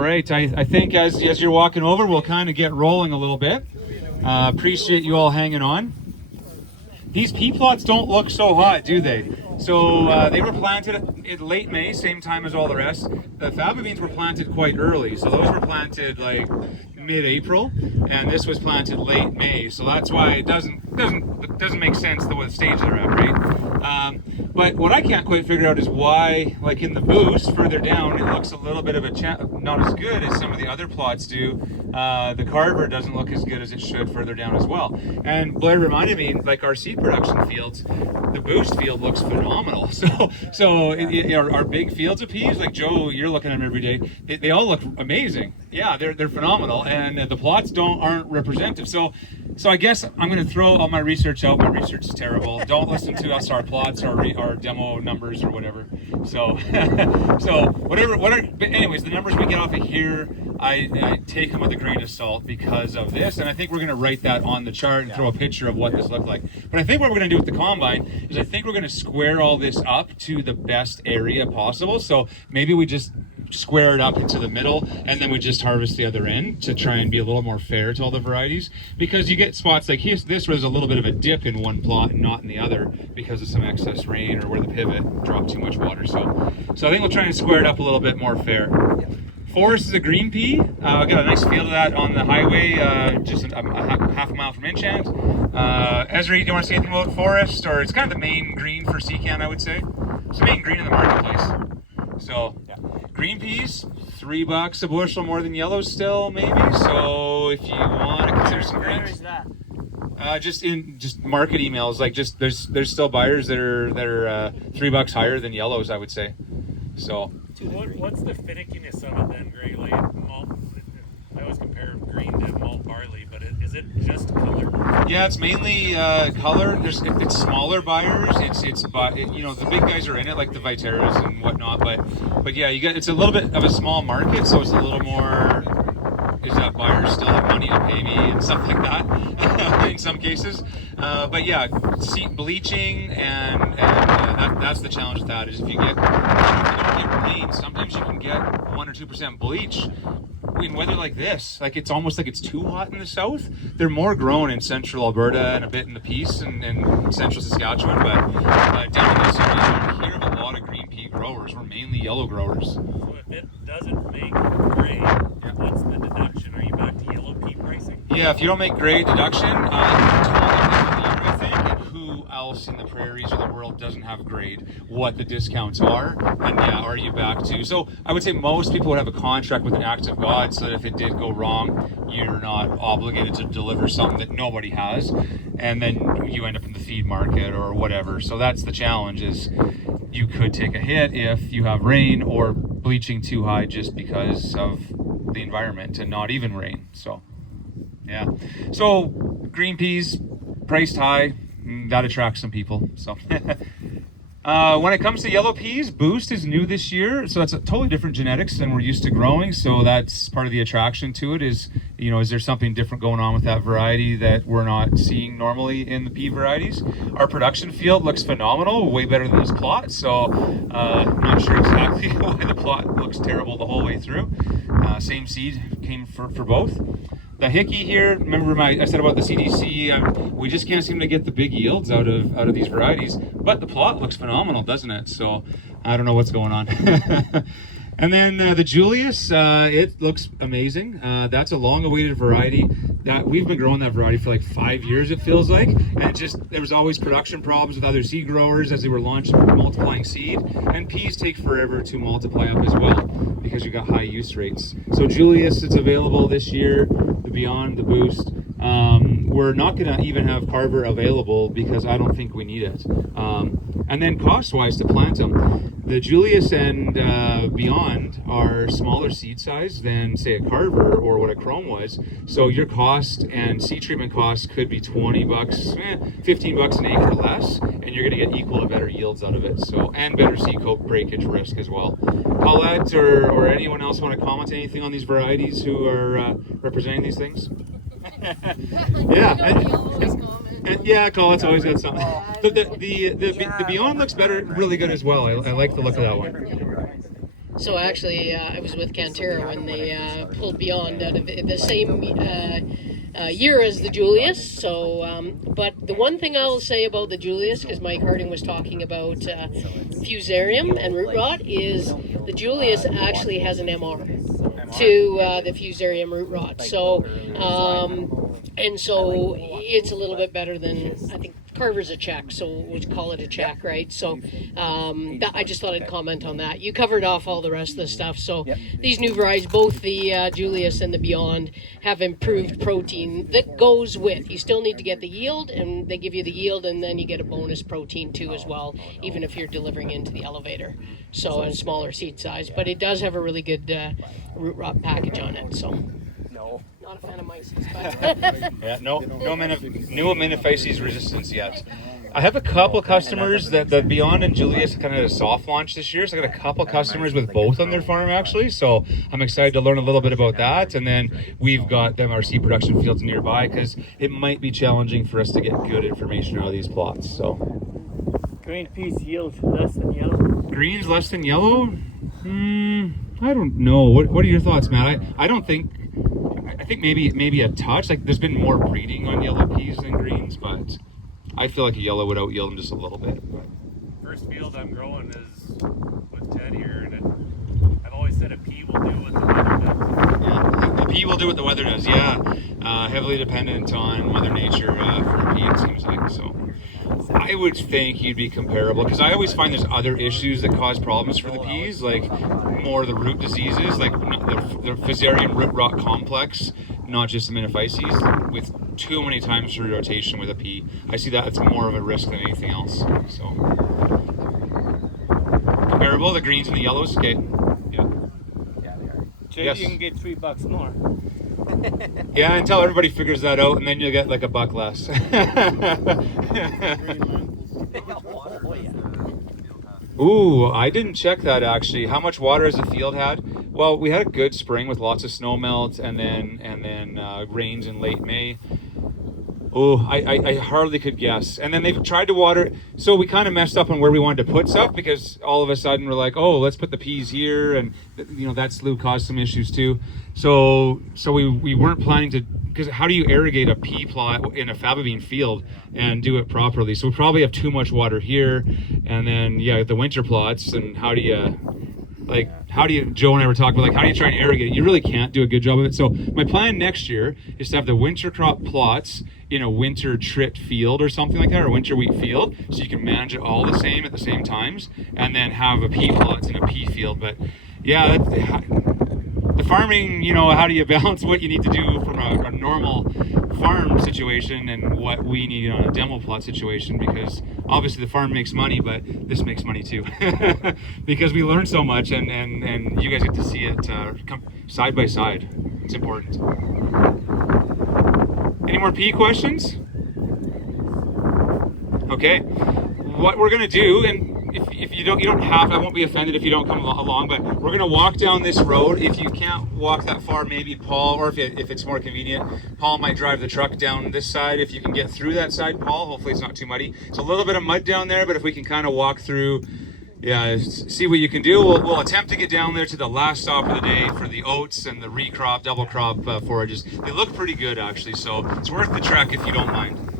All right, I think as you're walking over, we'll kind of get rolling a little bit. Appreciate you all hanging on. These pea plots don't look so hot, do they? So they were planted in late May, same time as all the rest. The faba beans were planted quite early, so those were planted like mid-April, and this was planted late May. So that's why it doesn't make sense the stage they're at, right? But what I can't quite figure out is why, like in the boost further down, it looks a little bit of not as good as some of the other plots do. The carver doesn't look as good as it should further down as well. And Blair reminded me, like our seed production fields, the boost field looks phenomenal. So our big fields of peas, like Joe, you're looking at them every day, they all look amazing. Yeah, they're phenomenal, and the plots aren't representative. So I guess I'm going to throw all my research out. My research is terrible. Don't listen to us, our plots, our demo numbers or whatever. So whatever. But anyways, the numbers we get off of here, I take them with a grain of salt because of this, and I think we're going to write that on the chart and throw a picture of what this looked like. But I think what we're going to do with the combine is I think we're going to square all this up to the best area possible. So maybe we just square it up into the middle and then we just harvest the other end to try and be a little more fair to all the varieties, because you get spots like this was a little bit of a dip in one plot and not in the other because of some excess rain or where the pivot dropped too much water. So I think we'll try and square it up a little bit more fair. Forest is a green pea. I got a nice field of that on the highway, just a half a mile from Enchant. Ezra, do you want to say anything about Forest? Or it's kind of the main green for Secan, I would say. It's the main green in the marketplace. So green peas, $3 a bushel more than yellows still, maybe. So if you want to consider some greens, where is that? just market emails, like there's still buyers that are $3 higher than yellows, I would say. So what's the finickiness of it then, Greg? Like malt, I always compare green to malt barley, but is it just color? Yeah, it's mainly color. It's smaller buyers. It's the big guys are in it, like the Viteras and whatnot. But yeah, it's a little bit of a small market, so it's a little more. Is that buyers still have money to pay me and stuff like that in some cases. But yeah, bleaching and that's the challenge with that, is if you don't get rain, sometimes you can get 1 or 2% bleach. In weather like this, like it's almost like it's too hot in the south. They're more grown in central Alberta and a bit in the Peace and central Saskatchewan, but down in this area, we hear of a lot of green pea growers. We're mainly yellow growers. So if it doesn't make gray, what's the deduction? Are you back to yellow pea pricing? Yeah, if you don't make gray deduction, I think, and who else in the prairies or the world doesn't have grade, what the discounts are, and are you back to? So I would say most people would have a contract with an act of God, so that if it did go wrong, you're not obligated to deliver something that nobody has, and then you end up in the feed market or whatever. So that's the challenge, is you could take a hit if you have rain or bleaching too high just because of the environment and not even rain. So so green peas priced high, that attracts some people. So when it comes to yellow peas, Boost is new this year, so that's a totally different genetics than we're used to growing. So that's part of the attraction to it, is is there something different going on with that variety that we're not seeing normally in the pea varieties? Our production field looks phenomenal, way better than this plot. So I'm not sure exactly why the plot looks terrible the whole way through. Same seed came for both. The Hickey here, remember I said about the CDC, we just can't seem to get the big yields out of these varieties, but the plot looks phenomenal, doesn't it? So I don't know what's going on. And then the Julius, it looks amazing. That's a long-awaited variety. That we've been growing that variety for like 5 years, it feels like. And there was always production problems with other seed growers as they were multiplying seed. And peas take forever to multiply up as well because you got high use rates. So Julius, it's available this year. The Beyond, the Boost. We're not going to even have Carver available because I don't think we need it. And then cost-wise to plant them, the Julius and Beyond are smaller seed size than, say, a Carver or what a Chrome was. So your cost and seed treatment costs could be $20, $15 an acre less, and you're going to get equal or better yields out of it. So, and better seed coat breakage risk as well. Paulette or anyone else want to comment anything on these varieties who are representing these things? Colette's always got something. The Beyond looks better, really good as well. I like the look of that one. So actually, I was with Cantera when they pulled Beyond out of the same year as the Julius. So, but the one thing I'll say about the Julius, because Mike Harding was talking about fusarium and root rot, is the Julius actually has an MR to the fusarium root rot. So, and so it's a little bit better than, I think Carver's a check, so we'll call it a check, right? So I just thought I'd comment on that. You covered off all the rest of the stuff. So these new varieties, both the Julius and the Beyond, have improved protein that goes with. You still need to get the yield, and they give you the yield, and then you get a bonus protein too as well, even if you're delivering into the elevator. So in smaller seed size, but it does have a really good root rot package on it. So. Not a fan of myces, but Yeah, no aminophase resistance yet. I have a couple customers that the Beyond and Julius kind of had a soft launch this year, so I got a couple customers with both on their farm actually. So I'm excited to learn a little bit about that, and then we've got them our seed production fields nearby because it might be challenging for us to get good information out of these plots. So Green peas yield less than yellow. Green's less than yellow? I don't know. What are your thoughts, Matt? I don't think. I think maybe a touch. Like there's been more breeding on yellow peas than greens, but I feel like a yellow would out yield them just a little bit. First field I'm growing is with Ted here, and I've always said a pea will do what the weather does. Yeah, a pea will do what the weather does. Yeah, heavily dependent on Mother Nature for a pea, it seems like. So I would think you'd be comparable because I always find there's other issues that cause problems for the peas, like more the root diseases, like the fusarium root rot complex, not just aminophyces, with too many times through rotation with a pea. I see that it's more of a risk than anything else. So comparable, the greens and the yellows. Okay. Yeah. So Yes. you can get $3 more. Yeah, until everybody figures that out, and then you'll get like $1 less. Ooh, I didn't check that actually. How much water has the field had? Well, we had a good spring with lots of snow melt, and then rains in late May. Oh, I hardly could guess. And then they've tried to water, so we kind of messed up on where we wanted to put stuff because all of a sudden we're like, oh, let's put the peas here, and that slough caused some issues too. So we weren't planning to, because how do you irrigate a pea plot in a faba bean field and do it properly? So we probably have too much water here, and then the winter plots, and how do you, Joe and I were talking about, how do you try and irrigate it? You really can't do a good job of it. So my plan next year is to have the winter crop plots in a winter trit field or something like that, or winter wheat field, so you can manage it all the same at the same times, and then have a pea plots in a pea field. But yeah, the farming, how do you balance what you need to do from a normal farm situation and what we need on a demo plot situation, because obviously the farm makes money, but this makes money too because we learn so much, and you guys get to see it come side by side. It's important. Any more pea questions? Okay, what we're gonna do, and if you don't have, I won't be offended if you don't come along, but we're gonna walk down this road. If you can't walk that far, maybe Paul, or if it's more convenient, Paul might drive the truck down this side. If you can get through that side, Paul, hopefully it's not too muddy. It's a little bit of mud down there, but if we can kind of walk through, see what you can do. We'll attempt to get down there to the last stop of the day for the oats and the recrop, double crop forages. They look pretty good actually, so it's worth the trek if you don't mind.